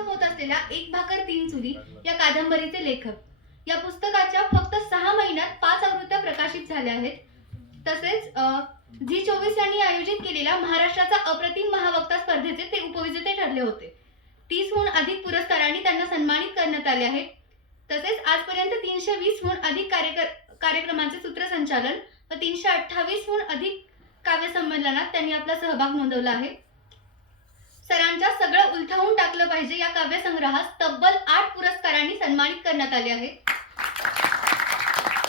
होत असलेल्या एक भाकर तीन चुली या कादंबरीचे लेखक. या पुस्तकाच्या फक्त 6 महिन्यात 5 आवृत्त्या प्रकाशित झाल्या आहेत. तसेच झी24 यांनी आयोजित केलेल्या महाराष्ट्राचा अप्रतिम महावक्ता स्पर्धेचे ते उपविजेते ठरले होते. 30हून अधिक पुरस्कारांनी त्यांना सन्मानित करण्यात आले आहे. तसेच आजपर्यंत 320हून अधिक कार्यक्रमांचे सूत्रसंचालन व 328हून अधिक काव्यसंमेलनात त्यांनी आपला सहभाग नोंदवला आहे. सरांच्या सगळं उलथावून टाकलं पाहिजे या काव्यसंग्रहास तब्बल 8 पुरस्कारांनी सन्मानित करण्यात आले आहे.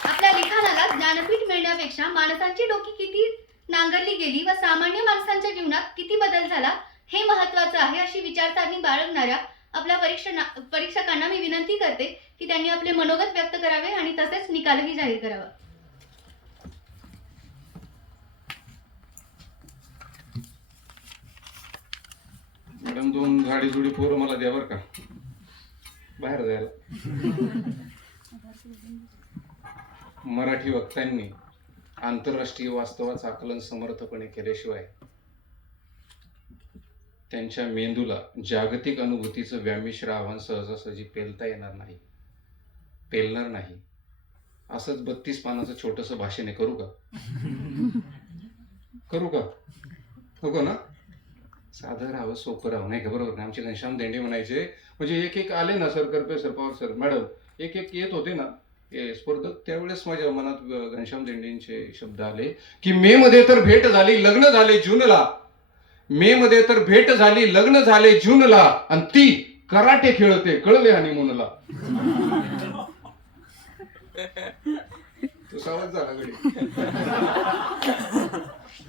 आपल्या लिखाणाला ज्ञानपीठ मिळण्यापेक्षा माणसांची डोकी किती नांगरली गेली व सामान्य माणसांच्या जीवनात किती बदल झाला हे महत्त्वाचं आहे अशी विचारसरणी बाळगणाऱ्या आपल्या परीक्षकांना मी विनंती करते की त्यांनी आपले मनोगत व्यक्त करावे आणि तसेच निकालही जाहीर करावा. मॅडम 2 झाडीजुडी पोरं मला द्या बरं का बाहेर जायला. मराठी वक्त्यांनी आंतरराष्ट्रीय वास्तवाचं आकलन समर्थपणे केल्याशिवाय त्यांच्या मेंदूला जागतिक अनुभूतीचं व्यामिश्र आव्हान सहजासहजी पेलणार नाही. असंच 32 पानाचं छोटंसं भाषण आहे. करू का नको ना? साधं राहावं, सोपं राहावं, नाही का? बरोबर ना? आमचे घनश्याम देंडे म्हणायचे, म्हणजे एक आले ना sir Karpe Pawar sir madam एक येत होते ना स्पर्धक, त्यावेळेस माझ्या मनात घनश्याम देंडेंचे शब्द आले की मे मध्ये तर भेट झाली, लग्न झाले जूनला. मे मध्ये तर भेट झाली, लग्न झाले जूनला, आणि ती कराटे खेळते कळले हनीमूनला. तो सावध झाला गडी.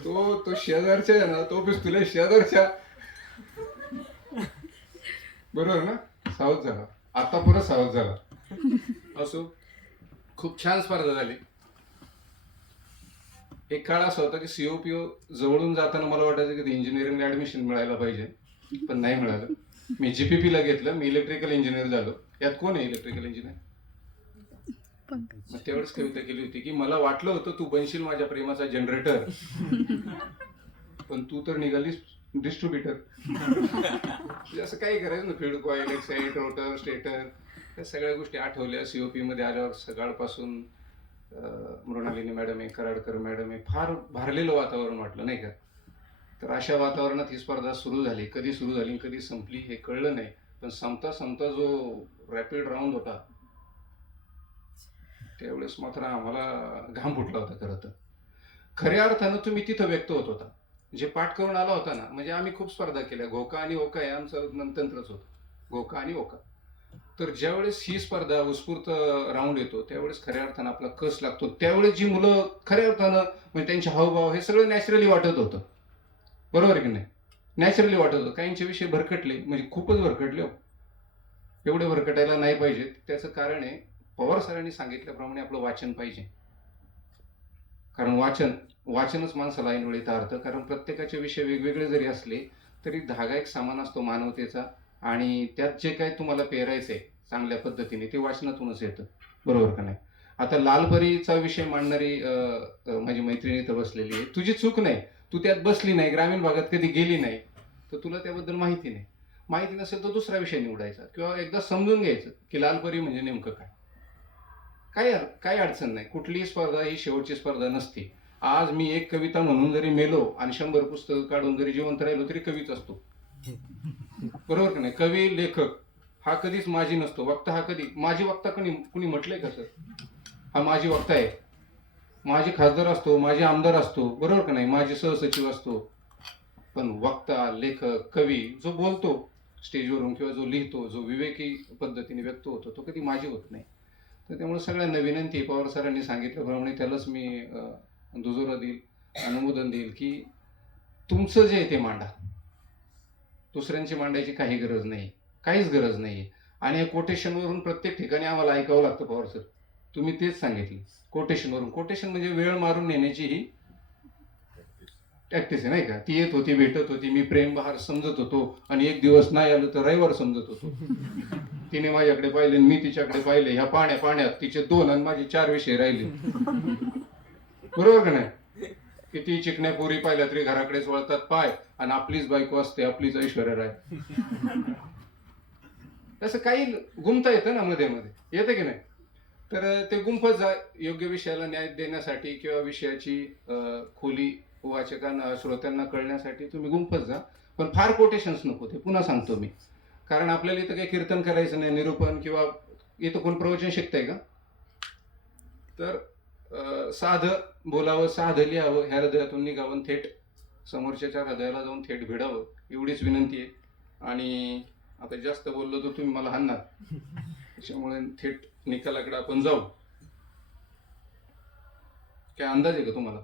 तो शेजारच्या आहे ना, तो पिस्तूल शेजारच्या, बरोबर ना? सावध झाला, आता परत सावध झाला. असो, खूप छान स्पर्धा झाली. एक काळ असा होता की सीओपीओ जवळून जाताना मला वाटायचं की इंजिनिअरिंगला ऍडमिशन मिळायला पाहिजे, पण नाही मिळालं. मी जीपीपी ला घेतलं, मी इलेक्ट्रिकल इंजिनियर झालो. यात कोण आहे इलेक्ट्रिकल इंजिनियर? मग तेवढंच कविता केली होती की मला वाटलं होतं तू बनशील माझ्या प्रेमाचा जनरेटर, पण तू तर निघालीस डिस्ट्रीब्युटर. असं काही करायचं ना, field coil, excite, rotor, stator, या सगळ्या गोष्टी आठवल्या. सीओपी मध्ये आल्यावर सकाळपासून मृणालिनी मॅडम आहे, कराडकर मॅडम आहे, फार भारलेलं वातावरण वाटलं, नाही का? तर अशा वातावरणात ही स्पर्धा सुरू झाली. कधी सुरू झाली कधी संपली हे कळलं नाही, पण संपता जो रॅपिड राऊंड होता त्यावेळेस मात्र आम्हाला घाम फुटला होता. खरं तर खऱ्या अर्थानं तुम्ही तिथं व्यक्त होत होता, जे पाठ करून आला होता ना. म्हणजे आम्ही खूप स्पर्धा केल्या, घोका आणि ओका हे आमचं तंत्रच होतं, घोका आणि ओका. तर ज्यावेळेस ही स्पर्धा उत्स्फूर्त राऊंड येतो त्यावेळेस खऱ्या अर्थानं आपला कस लागतो. त्यावेळेस जी मुलं खऱ्या अर्थानं म्हणजे त्यांचे हावभाव हे सगळं नॅचरली वाटत होतं, बरोबर की नाही? नॅचरली वाटत होतं. काहींचे विषय भरकटले, म्हणजे खूपच भरकटले. एवढे भरकटायला नाही पाहिजे. त्याचं कारण आहे पवार सरांनी सांगितल्याप्रमाणे आपलं वाचन पाहिजे. कारण वाचनच माणसाला ऐन वेळी तारतं. कारण प्रत्येकाचे विषय वेगवेगळे जरी असले तरी धागा एक समान असतो मानवतेचा, आणि त्यात जे काही तुम्हाला पेरायचंय चांगल्या पद्धतीने ते वाचनातूनच येतं, बरोबर का नाही? आता लालपरीचा विषय मांडणारी माझी मैत्रिणी इथं बसलेली आहे. तुझी चूक नाही, तू त्यात बसली नाही, ग्रामीण भागात कधी गेली नाही, तर तुला त्याबद्दल माहिती नाही. माहिती नसेल तर दुसरा विषय निवडायचा, किंवा एकदा समजून घ्यायचं की लालपरी म्हणजे नेमकं काय. काय अडचण नाही. कुठलीही स्पर्धा ही शेवटची स्पर्धा नसते. आज मी एक कविता म्हणून जरी मेलो आणि 100 पुस्तकं काढून जरी जिवंत राहिलो तरी कवीच असतो, बरोबर का नाही? कवी लेखक हा कधीच माझी नसतो. वक्ता हा कधी माझी वक्ता कुणी म्हटलंय का सर? हा माझी वक्ता आहे. माझी खासदार असतो, माझे आमदार असतो, बरोबर का नाही? माझे सहसचिव असतो. पण वक्ता, लेखक, कवी जो बोलतो स्टेजवरून किंवा जो लिहितो, जो विवेकी पद्धतीने व्यक्त होतो, तो कधी माझी होत नाही. तर त्यामुळे सगळ्यांना विनंती, पवार सरांनी सांगितल्याप्रमाणे त्यालाच मी दुजोरा देईल, अनुमोदन देईल की तुमचं जे आहे ते मांडा. दुसऱ्यांची मांडायची काही गरज नाही, काहीच गरज नाही. आणि कोटेशनवरून प्रत्येक ठिकाणी आम्हाला ऐकावं लागतं. पवार सर तुम्ही तेच सांगितले, कोटेशन म्हणजे वेळ मारून नेण्याची ही प्रॅक्टिस आहे, नाही का? ती येत होती, भेटत होती, मी प्रेम बहार समजत होतो, आणि एक दिवस नाही आलं तर रविवार समजत होतो. तिने माझ्याकडे पाहिले, मी तिच्याकडे पाहिले, ह्या पाण्यात तिचे 2 आणि माझे 4 विषय राहिले, बरोबर का नाही? किती चिकण्या पोरी पाहिल्या तरी घराकडेच वळतात पाय, आणि आपलीच बायको असते, आपलीच ऐश्वर्या राय. तसं काही गुंफता येतं ना मध्ये मध्ये, येतं की नाही. तर ते गुंफत जा, योग्य विषयाला न्याय देण्यासाठी किंवा विषयाची खोली वाचकांना श्रोत्यांना कळण्यासाठी तुम्ही गुंफत जा, पण फार कोटेशन्स नको. ते पुन्हा सांगतो मी, कारण आपल्याला इथं काही कीर्तन करायचं नाही, निरूपण किंवा इथं कोण प्रवचन शिकताय का. तर साधं बोलावं, साधं लिहावं, ह्या हृदयातून निघावं, थेट समोरच्याच्या हृदयाला जाऊन थेट भिडावं, एवढीच विनंती आहे. आणि आता जास्त बोललो तर तुम्ही मला हाणणार, त्याच्यामुळे थेट निकालाकडे आपण जाऊ. काय अंदाज आहे का तुम्हाला?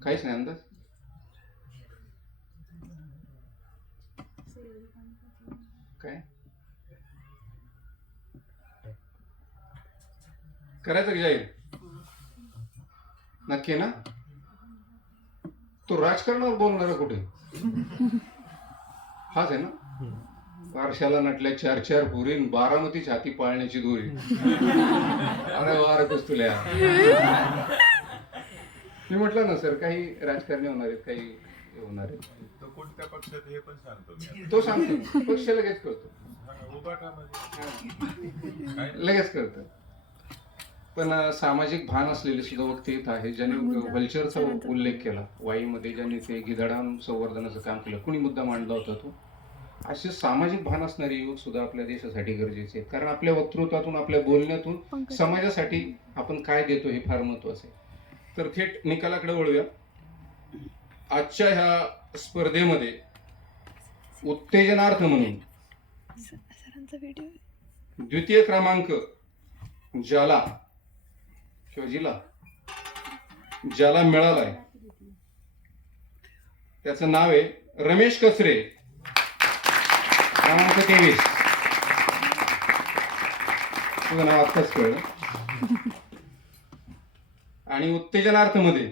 काहीच नाही अंदाज. काय करायचं का जाईल? नक्की ना? तो राजकारणावर बोलणार कुठे? हाच आहे ना? वारशाला नटल्या 4-4 पुरी, बारामती छाती पाळण्याची दोरी. अरे वार कुस्तुल्या. मी म्हटलं ना सर, काही राजकारणी होणार आहेत, काही होणार आहेत. तो कोणत्या पक्षात हे पण सांगतो मी. तो सांगतो, पक्ष लगेच कळतो, उभाटामध्ये लगेच कळतं. पण सामाजिक भान असलेले सुद्धा वक्ते येत आहे, ज्यांनी व्हल्चरचा उल्लेख केला वाईमध्ये, ज्यांनी ते गिधाडां संवर्धनाचं काम केलं. कुणी मुद्दा मांडला होता तो? असे सामाजिक भान असणारे युवक सुद्धा आपल्या देशासाठी गरजेचे आहेत, कारण आपल्या वक्तृत्वातून, आपल्या बोलण्यातून समाजासाठी आपण काय देतो हे फार महत्वाचं आहे. तर थेट निकालाकडे वळूया. आजच्या ह्या स्पर्धेमध्ये उत्तेजनार्थ म्हणून द्वितीय क्रमांक ज्याला किंवा ज्याला मिळालाय त्याचं नाव आहे रमेश कचरे, क्रमांक 23. तुझं नाव आत्ताच कळलं. आणि उत्तेजनार्थ मध्ये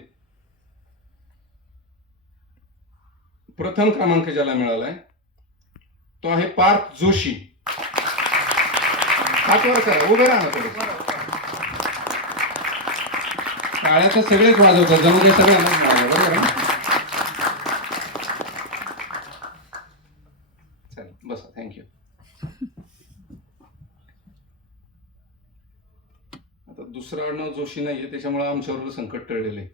प्रथम क्रमांक ज्याला मिळालाय तो आहे पार्थ जोशी. हातवर करा, उभे राहा थोडं. टाळ्याचा सगळेच वाजवतात, जणू काही सगळ्यांनाच मिळालं, बरोबर ना? चल बसा, थँक्यू. आता दुसरं आडनाव जोशी नाहीये, त्याच्यामुळे आमच्यावर संकट टळलेलं आहे.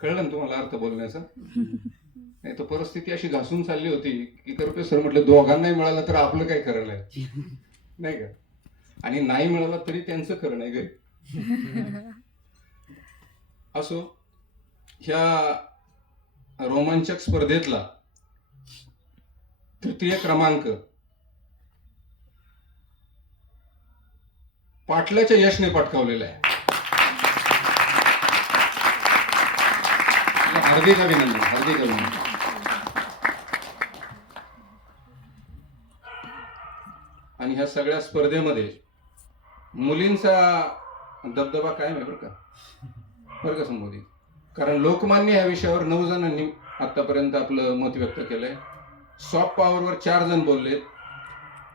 कळलं ना तुम्हाला अर्थ बोलण्याचा? नाही तर परिस्थिती अशी घासून चालली होती की करपे सर म्हटलं दोघांनाही मिळालं तर आपलं काय खरं नाही, नाही का? आणि नाही मिळालं तरी त्यांचं खरं नाही गे. असो, ह्या रोमांचक स्पर्धेतला तृतीय क्रमांक पाटलाच्या यशने पटकावलेला आहे. हार्दिक अभिनंदन, हार्दिक अभिनंदन. आणि ह्या सगळ्या स्पर्धेमध्ये मुलींचा दबदबा कायम आहे, बरं का संबोधित. कारण लोकमान्य या विषयावर 9 जणांनी आतापर्यंत आपलं मत व्यक्त केलंय. सॉफ्ट पॉवरवर 4 जण बोललेत,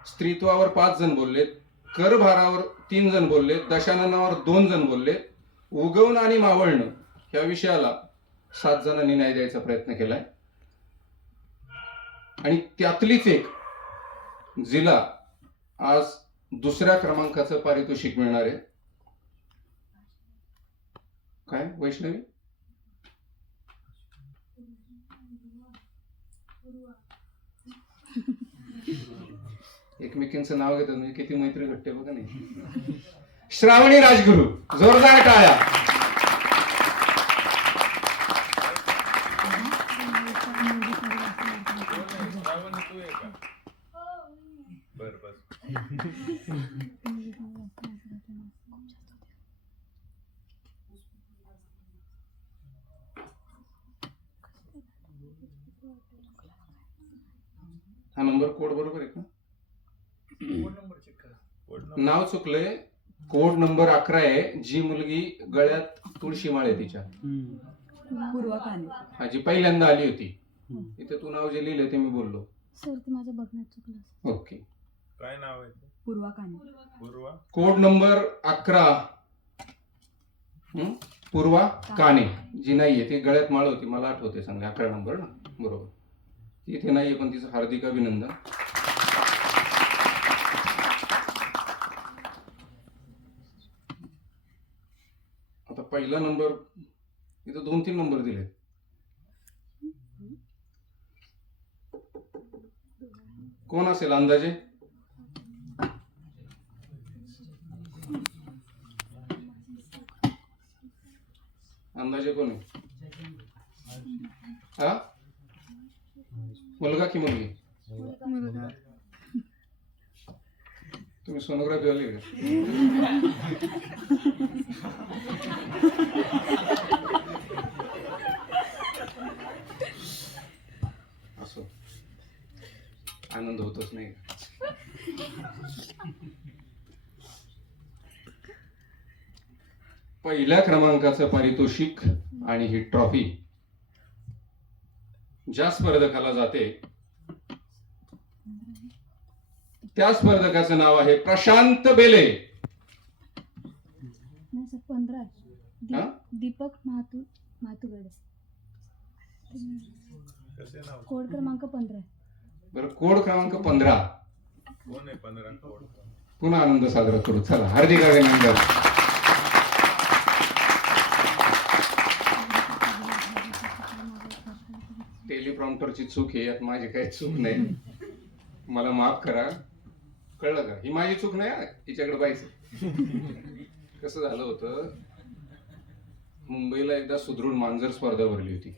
स्त्रीत्वावर 5 जण बोललेत, करभारावर 3 जण बोललेत, दशाननावर 2 जण बोललेत, उगवणं आणि मावळणं ह्या विषयाला 7 जणांनी न्याय द्यायचा प्रयत्न केलाय. आणि त्यातलीच एक जिला आज दुसऱ्या क्रमांकाचं पारितोषिक मिळणार आहे. काय वैष्णवी? एकमेकींचं नाव घेतात म्हणजे किती मैत्री घट्टे बघा नाही. श्रावणी राजगुरू, जोरदार टाळ्या. हा नंबर कोड बरोबर आहे का? नाव चुकलंय. कोड नंबर 11 आहे. जी मुलगी गळ्यात तुळशी माळ आहे तिच्या, पूर्वा काने. हा, जी पहिल्यांदा आली होती. इथे तू नाव जे लिहिलंय ते मी बोललो सर, ते माझं बघण्यात चुकलं. ओके. काय नाव आहे? पूर्वा काने. पूर्वा. कोड नंबर 11 पूर्वा काने. जी नाहीये, ती गळ्यात माळ होती, मला आठवते सांगा. 11 नंबर ना, बरोबर. इथे नाहीये पण तिचं हार्दिक अभिनंदन. पहिला नंबर इथं 2-3 नंबर दिले. कोण असेल अंदाजे? अंदाजे कोण आहे? हा, मुलगा की मुलगी? मुलगा. तुम्ही सोनोग्राफी वाले का? असो, आनंद होतच नाही का? पहिल्या क्रमांकाचं पारितोषिक आणि ही ट्रॉफी ज्या स्पर्धकाला जाते त्या स्पर्धकाचं नाव आहे प्रशांत बेले. नाही सर 15 हा? दीपक मातुगडे. कसे नाव कोड क्रमांक 15. बरं, कोड क्रमांक 15. कोण आहे 15 कोड? पुन्हा आनंद साजरा करू. चला, हार्दिक अभिनंदन. टेलिप्रॉम्प्टरची चूक आहे, यात माझी काही चूक नाही, मला माफ करा. कळलं का? ही माझी चूक नाही, हिच्याकडे पाहिजे. कसं झालं होतं, मुंबईला एकदा सुदृढ मांजर स्पर्धा भरली होती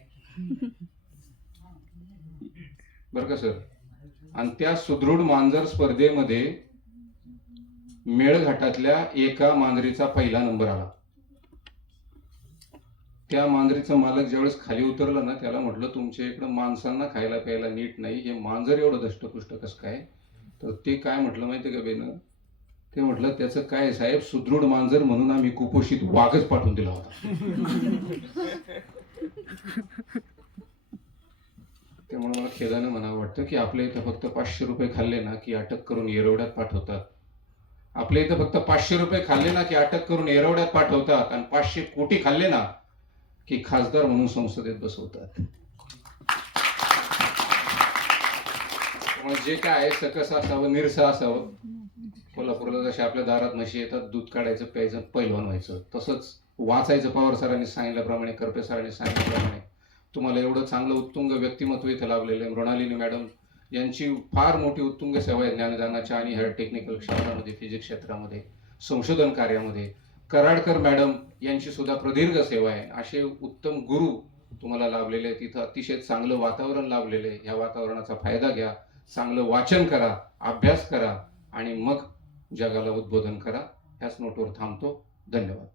बरं का सर. आणि त्या सुदृढ मांजर स्पर्धेमध्ये मेळघाटातल्या एका मांजरीचा पहिला नंबर आला. त्या मांजरीचा मालक ज्यावेळेस खाली उतरला ना, त्याला म्हटलं तुमच्या इकडं माणसांना खायला प्यायला नीट नाही, हे मांजर एवढं दष्टपुष्ट कसं काय? तर ते काय म्हटलं माहिती का बेन? ते म्हटलं त्याचं काय साहेब, सुदृढ मांजर म्हणून आम्ही कुपोषित वाघच पाठवून दिला होता. त्यामुळे मला खेदानं म्हणावं वाटतं की आपल्या इथं फक्त 500 रुपये खाल्ले ना की अटक करून येरवड्यात पाठवतात. आपल्या इथं फक्त 500 रुपये खाल्ले ना की अटक करून येरवड्यात पाठवतात, आणि 500 कोटी खाल्ले ना की खासदार म्हणून संसदेत बसवतात. त्यामुळे जे काय आहे, सकस असावं, निरस असावं. कोल्हापूरला जसे आपल्या दारात म्हशी येतात, दूध काढायचं, प्यायचं, पैलवान व्हायचं, तसंच वाचायचं. पवार सरांनी सांगितल्याप्रमाणे, करपे सरांनी सांगितल्याप्रमाणे तुम्हाला एवढं चांगलं उत्तुंग व्यक्तिमत्व इथं लाभलेलं आहे. मृणालिनी मॅडम यांची फार मोठी उत्तुंग सेवा आहे ज्ञानदानाच्या आणि ह्या टेक्निकल क्षेत्रामध्ये, फिजिक्स क्षेत्रामध्ये, संशोधन कार्यामध्ये. कराडकर मॅडम यांची सुद्धा प्रदीर्घ सेवा आहे. असे उत्तम गुरु तुम्हाला लाभलेले आहेत. तिथं अतिशय चांगलं वातावरण लाभलेलं आहे. ह्या वातावरणाचा फायदा घ्या, चांगलं वाचन करा, अभ्यास करा, आणि मग जगाला उद्बोधन करा. ह्याच नोटवर थांबतो. धन्यवाद.